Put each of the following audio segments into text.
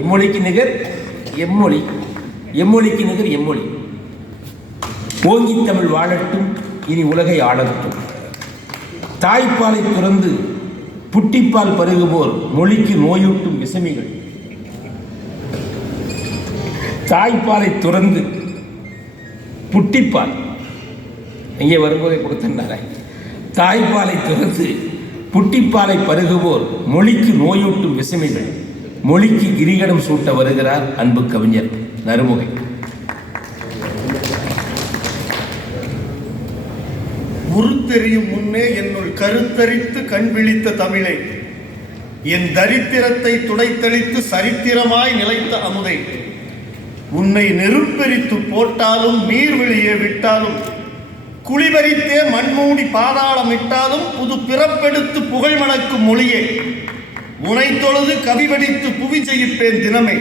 எம்மொழிக்கு நிகர் எம்மொழி, எம்மொழிக்கு நிகர் எம்மொழி. ஓங்கி தமிழ் வாழட்டும், இனி உலகை ஆளட்டும். தாய்ப்பாலை துறந்து புட்டிப்பால் பருகுவோர் மொழிக்கு நோயூட்டும் விசமிகள். தாய்ப்பாலை துறந்து புட்டிப்பால் இங்கே வரும்போதே கொடுத்திருந்தாரே, தாய்ப்பாலை துறந்து புட்டிப்பாலை பருகுவோர் மொழிக்கு நோயூட்டும் விசமிகள். மொழிக்கு கிரீடம் சூட்ட வருகிறார் அன்பு கவிஞர் நறுமுகை. உருத்தெரியும் முன்னே என்னுள் கருத்தரித்து கண் விழித்த தமிழை, என் தரித்திரத்தை துடைத்தளித்து சரித்திரமாய் நிலைத்த அமுதை, உன்னை நெருப்பெரித்து போட்டாலும் நீர்வெளியே விட்டாலும், குளிபறித்தே மண்மூடி பாதாளம் இட்டாலும், புது பிறப்பெடுத்து புகழ் மணக்கும் மொழியே, உனை தொழுது கவிவடித்து புவி செய்யிப்பேன் தினமே.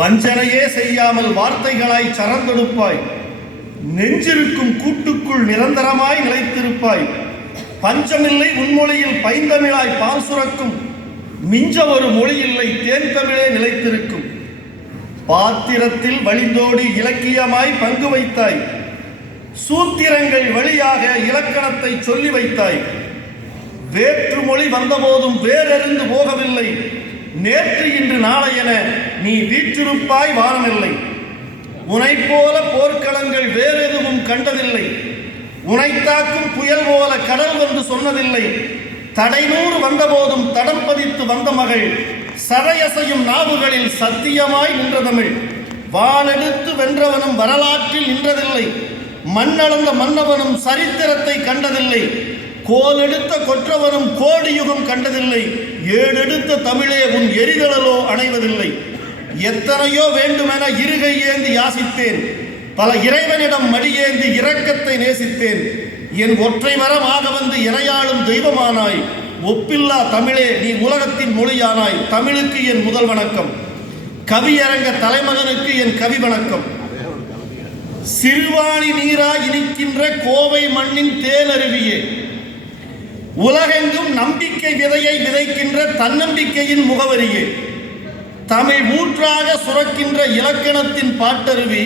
வஞ்சனையே செய்யாமல் வார்த்தைகளாய் சரந்தொடுப்பாய், நெஞ்சிருக்கும் கூட்டுக்குள் நிரந்தரமாய் நிலைத்திருப்பாய். பஞ்சமில்லை உன்மொழியில் பைந்தமிழாய் பால் சுரக்கும், மிஞ்ச ஒரு மொழியில்லை தேன் தமிழே நிலைத்திருக்கும். பாத்திரத்தில் வழிந்தோடி இலக்கியமாய் பங்கு வைத்தாய், சூத்திரங்கள் வழியாக இலக்கணத்தை சொல்லி வைத்தாய். வேற்று மொழி வந்தபோதும் வேறெறிந்து போகவில்லை, நேற்று இன்று நாளை என நீ வீற்றிருப்பாய் வானமில்லை. உனை போல போர்க்களங்கள் வேறெதுவும் கண்டதில்லை, உனை தாக்கும் புயல் போல கடல் வந்து சொன்னதில்லை. தடைநூறு வந்தபோதும் தடம் பதித்து வந்த மகள், சடையசையும் நாவுகளில் சத்தியமாய் நின்ற தமிழ். வாளெடுத்து வென்றவனும் வரலாற்றில் நின்றதில்லை, மண்ணளந்த மன்னவனும் சரித்திரத்தை கண்டதில்லை. கோலெடுத்த கொற்றவனும் கோடி யுகம் கண்டதில்லை, ஏடெடுத்த தமிழே உன் எரிதலோ அணைவதில்லை. எத்தனையோ வேண்டுமென இருகை ஏந்தி யாசித்தேன், பல இறைவனிடம் மடியேந்தி இரக்கத்தை நேசித்தேன். என் ஒற்றை மரமாக வந்து இணையாளும் தெய்வமானாய், ஒப்பில்லா தமிழே நீ உலகத்தின் மொழியானாய். தமிழுக்கு என் முதல் வணக்கம், கவியரங்க தலைமகனுக்கு என் கவி வணக்கம். சிறுவாணி நீராய் இனிக்கின்ற கோவை மண்ணின் தேனருவியே, உலகெங்கும் நம்பிக்கை விதையை விதைக்கின்ற தன்னம்பிக்கையின் முகவரியே, தமிழ் ஊற்றாக சுரக்கின்ற இலக்கணத்தின் பாட்டருவி,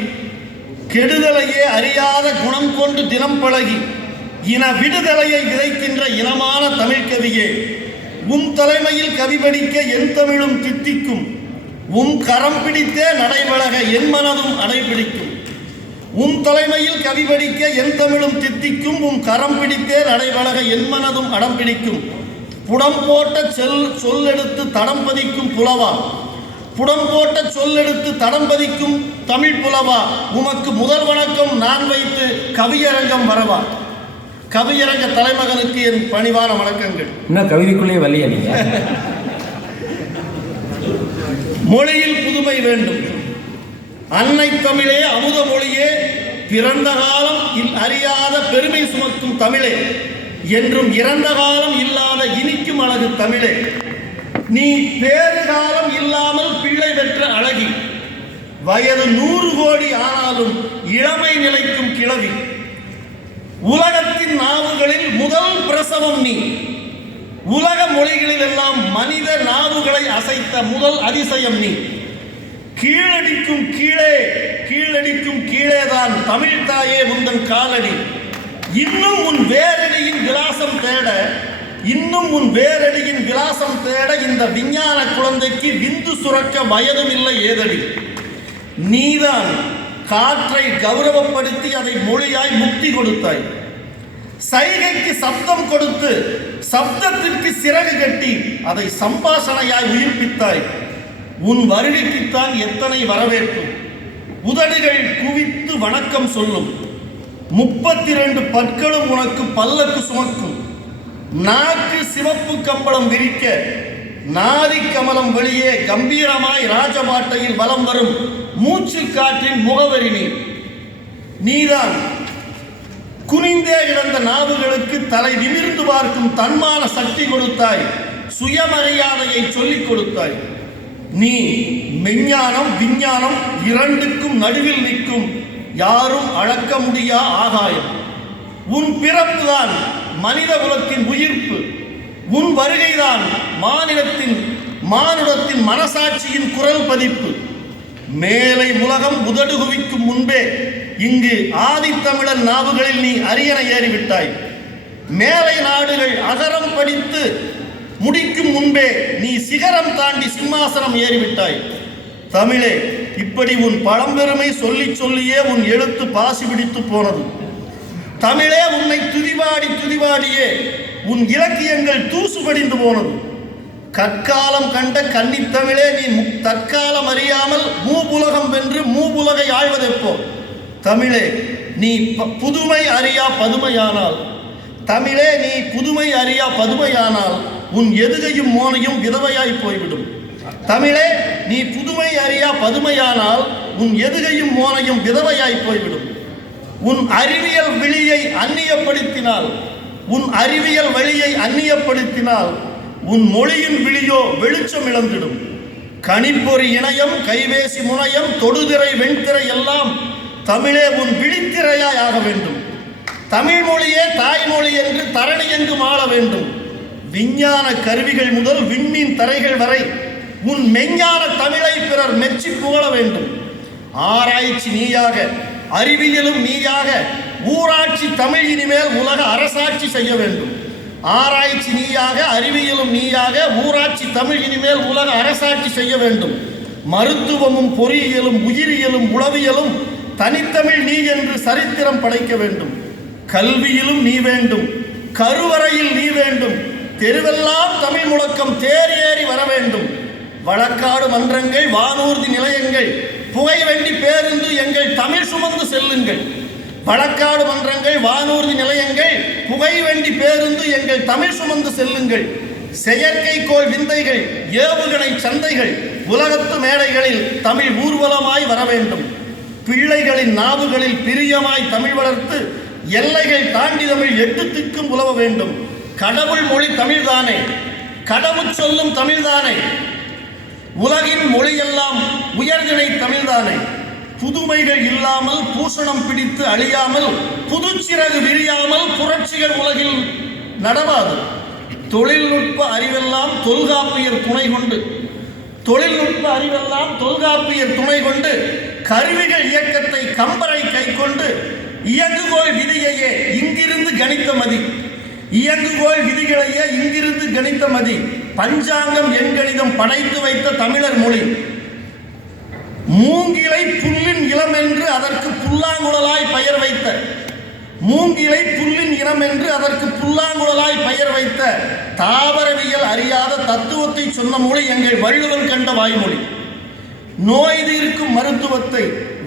கெடுதலையே அறியாத குணம் கொண்டு தினம் பழகி இன விடுதலையை விதைக்கின்ற இனமான தமிழ்கவியே, உம் தலைமையில் கவி படிக்க என் தமிழும் தித்திக்கும், உம் கரம் பிடித்தே நடைபழக என் மனதும் அடைபிடிக்கும். உம் தலைமையில் கவி படிக்க என் தமிழும் தித்திக்கும், உம் கரம் பிடித்தே நடைபழக என் மனதும் அடம் பிடிக்கும். புடம் போட்ட சொல்லெடுத்து தடம் பதிக்கும் புலவா, புடம் போட்ட சொல்லெடுத்து தடம் பதிக்கும் தமிழ் புலவா, உமக்கு முதல் வணக்கம் நான் வைத்து கவியரங்கம் வரவா. கவியரங்க தலைமகனுக்கு என் பணிவான வணக்கங்கள். இன்னும் கவிதைக்குள்ளே வல்லையா நீங்க? மொழியில் புதுமை வேண்டும், அன்னை தமிழே அமுத மொழியே, பிறந்த காலம் அறியாத பெருமை சுமக்கும் தமிழே, என்றும் இறந்த காலம் இல்லாத இனிக்கும் அழகு தமிழே, நீ பேறு காலம் இல்லாமல் பிள்ளை பெற்ற அழகி, வயது 100 கோடி ஆனாலும் இளமை நிலைக்கும் கிழவி, உலகத்தின் நாவுகளில் முதல் பிரசவம் நீ, உலக மொழிகளில் எல்லாம் மனித நாவுகளை அசைத்த முதல் அதிசயம் நீ. கீழடிக்கும் கீழே, கீழடிக்கும் கீழேதான் தமிழ் தாயே உந்தன் காலடி. இன்னும் உன் வேரடியின் விலாசம் தேட, இன்னும் உன் வேரடியின் விலாசம் தேட இந்த விஞ்ஞான குழந்தைக்கு விந்து சுரக்க வயதும் இல்லை ஏதடி. நீதான் காற்றை கௌரவப்படுத்தி அதை மொழியாய் முக்தி கொடுத்தாய், சைகைக்கு சப்தம் கொடுத்து சப்தத்திற்கு சிறகு கட்டி அதை சம்பாஷணையாய் உயிர்ப்பித்தாய். உன் வருகைக்குத்தான் எத்தனை வரவேற்பு, உதடுகள் குவித்து வணக்கம் சொல்லும், 32 பற்களும் உனக்கு பல்லக்கு சுமக்கும், நாக்கு சிவப்பு கம்பளம் விரிக்க நாதி கமலம் வெளியே கம்பீரமாய் ராஜபாட்டையில் வலம் வரும் மூச்சு காற்றின் முகவரி நீ. நீதான் குனிந்தே கிடந்த நாவுகளுக்கு தலை நிமிர்ந்து பார்க்கும் தன்மான சக்தி கொடுத்தாய், சுயமரியாதையை சொல்லிக் கொடுத்தாய். நீ மெஞ்ஞானம் விஞ்ஞானம் இரண்டுக்கும் நடுவில் நிற்கும் யாரும் அளக்க முடியா ஆகாயம். உன் பிறப்புதான் மனித குலத்தின் உயிர்ப்பு, உன் வருகைதான் மாநிலத்தின் மானுடத்தின் மனசாட்சியின் குரல் பதிப்பு. மேலை உலகம் உதடு குவிக்கும் முன்பே இங்கு ஆதித்தமிழன் நாவுகளில் நீ அரியணை ஏறிவிட்டாய். மேலை நாடுகள் அகரம் படித்து முடிக்கும் முன்பே நீ சிகரம் தாண்டி சிம்மாசனம் ஏறிவிட்டாய். தமிழே, இப்படி உன் பழம்பெருமை சொல்லி சொல்லியே உன் எழுத்து பாசி பிடித்து போனது. தமிழே, உன்னை துதிபாடியே உன் இலக்கியங்கள் தூசு படிந்து போனது. கற்காலம் கண்ட கன்னித்தமிழே, நீ தற்காலம் அறியாமல் மூவுலகம் வென்று மூவுலகை ஆழ்வதெப்போ? தமிழே, நீ புதுமை அறியா பதுமையானால், தமிழே, நீ புதுமை அறியா பதுமையானால் உன் எதுகையும் மோனையும் விதவையாய் போய்விடும். தமிழே, நீ புதுமை அறியா பதுமையானால் உன் எதுகையும் மோனையும் விதவையாய் போய்விடும். உன் அறிவியல் விழியை அந்நியப்படுத்தினால், உன் அறிவியல் வழியை அந்நியப்படுத்தினால் உன் மொழியின் விழியோ வெளிச்சம் இழந்திடும். கணிப்பொறி இணையம், கைபேசி முனையம், தொடுதிரை வெண்திரை எல்லாம் தமிழே உன் விழித்திரையாய் ஆக வேண்டும். தமிழ் மொழியே தாய்மொழி என்று தரணி எங்கும் ஆள வேண்டும். விஞ்ஞான கருவிகள் முதல் விண்மீன் தரைகள் வரை உன் மெஞ்ஞான தமிழை பிறர் மெச்சி புகழ வேண்டும். ஆராய்ச்சி நீயாக, அறிவியலும் நீயாக, ஊராட்சி தமிழ் இனிமேல் உலக அரசாட்சி செய்ய வேண்டும். ஆராய்ச்சி நீயாக, அறிவியலும் நீயாக, ஊராட்சி தமிழ் இனிமேல் உலக அரசாட்சி செய்ய வேண்டும். மருத்துவமும் பொறியியலும் உயிரியலும் உளவியலும் தனித்தமிழ் நீ என்று சரித்திரம் படைக்க வேண்டும். கல்வியிலும் நீ வேண்டும், கருவறையில் நீ வேண்டும், தெருவெல்லாம் தமிழ் முழக்கம் தேர் ஏறி வர வேண்டும். வழக்காடு மன்றங்கள், வானூர்தி நிலையங்கள், புகைவண்டி பேருந்து எங்கள் தமிழ் சுமந்து செல்லுங்கள். வழக்காடு மன்றங்கள், வானூர்தி நிலையங்கள், புகைவண்டி பேருந்து எங்கள் தமிழ் சுமந்து செல்லுங்கள். செயற்கைக்கோள் விந்தைகள், ஏவுகணை சந்தைகள், உலகத்து மேடைகளில் தமிழ் ஊர்வலமாய் வர வேண்டும். பிள்ளைகளின் நாவுகளில் பிரியமாய் தமிழ் வளர்த்து எல்லைகள் தாண்டி தமிழ் எட்டு திக்கும் உலவ வேண்டும். கடவுள் மொழி தமிழ்தானே, கடவுள் சொல்லும் தமிழ்தானே, உலகின் மொழியெல்லாம் உயர்திணை தமிழ்தானே. புதுமைகள் இல்லாமல் பூசணம் பிடித்து அழியாமல் புதுச்சிறகு விரியாமல் புரட்சிகள் உலகில் நடவாது. தொழில்நுட்ப அறிவெல்லாம் தொல்காப்பியர் துணை கொண்டு, தொழில்நுட்ப அறிவெல்லாம் தொல்காப்பியர் துணை கொண்டு கருவிகள் இயக்கத்தை கம்பரை கை கொண்டு இயங்குகோள் விதியையே இங்கிருந்து கணித்த மதி, இயங்குகோள் விதிகளையே இங்கிருந்து கணித்த மதி. பஞ்சாங்கம் எண்கணிதம் படைத்து வைத்த தமிழர் மொழி. மூங்கிலை புல்லின் இளம் என்று அதற்கு புல்லாங்குழலாய் பெயர் வைத்த, மூங்கிலை புல்லின் இனம் என்று அதற்கு புல்லாங்குழலாய் பெயர் வைத்த தாவரவியல் அறியாத தத்துவத்தை சொன்ன மொழி எங்கள் வள்ளுவன் கண்ட வாய்மொழி. நோய் தீர்க்கும் மருத்துவத்தை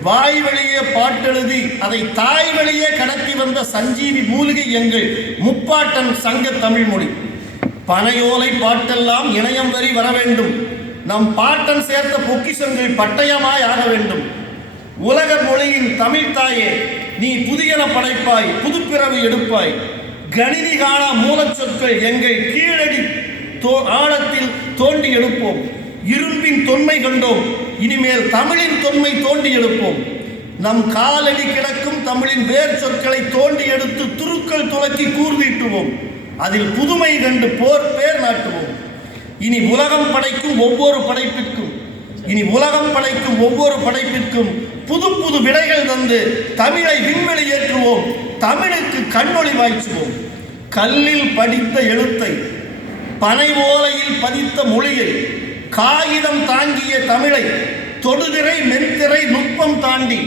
வாய் வழியே பாட்டெழுதி அதை தாய் வழியே கடத்தி வந்த சஞ்சீவி மூலிகை எங்கள் முப்பாட்டன் சங்க தமிழ் மொழி. பனையோலை பாட்டெல்லாம் இணையம் வரி வர வேண்டும். நம் பாட்டன் சேர்த்த பொக்கிஷங்கள் பட்டயமாய் ஆக வேண்டும். உலக மொழியின் தமிழ் தாயே, நீ புதியன படைப்பாய், புதுப்பிறவி எடுப்பாய். கணினி காணா மூலச்சொற்கள் எங்கள் கீழடி ஆழத்தில் தோண்டி எடுப்போம். இரும்பின் தொன்மை கண்டோம், இனிமேல் தமிழின் தொன்மை தோண்டி எடுப்போம். நம் காலடி கிடக்கும் தமிழின் வேர் சொற்களை தோண்டி எடுத்து துருக்கள் துலக்கி கூர்தீட்டுவோம். அதில் புதுமை கண்டு பேர் நாட்டுவோம். இனி உலகம் படைக்கும் ஒவ்வொரு படைப்பிற்கும், இனி உலகம் படைக்கும் ஒவ்வொரு படைப்பிற்கும் புது புது விடைகள் தந்து தமிழை விண்வெளி ஏற்றுவோம். தமிழுக்கு கண்ணொளி வாய்ச்சுவோம். கல்லில் படித்த எழுத்தை, பனை ஓலையில் பதித்த மொழியை, காகிதம் தாங்கிய தமிழை தொடுதிரை மென்திரை நுட்பம் தாண்டி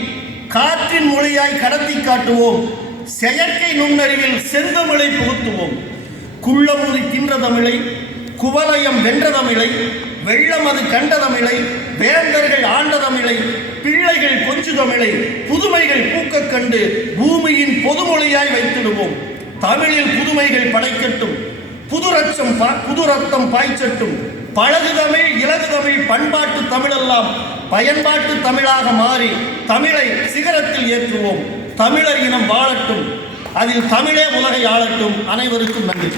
காற்றின் மொழியாய் கடத்தி காட்டுவோம். செயற்கை நுண்ணறிவில் செந்தமிழை புகுத்துவோம். குள்ளமுதிக்கின்ற தமிழை, குவலயம் வென்ற தமிழை, வெள்ளம் அது கண்ட தமிழை, வேந்தர்கள் ஆண்ட தமிழை, பிள்ளைகள் கொஞ்சு தமிழை புதுமைகள் பூக்க கண்டு பூமியின் பொதுமொழியாய் வைத்திடுவோம். தமிழில் புதுமைகள் படைக்கட்டும், புது ரத்தம் பாய்ச்சட்டும். பழகு தமிழ், இலகு தமிழ், பண்பாட்டு தமிழெல்லாம் பயன்பாட்டு தமிழாக மாறி தமிழை சிகரத்தில் ஏற்றுவோம். தமிழர் இனம் வாழட்டும், அதில் தமிழே உலகை ஆளட்டும். அனைவருக்கும் நன்றி.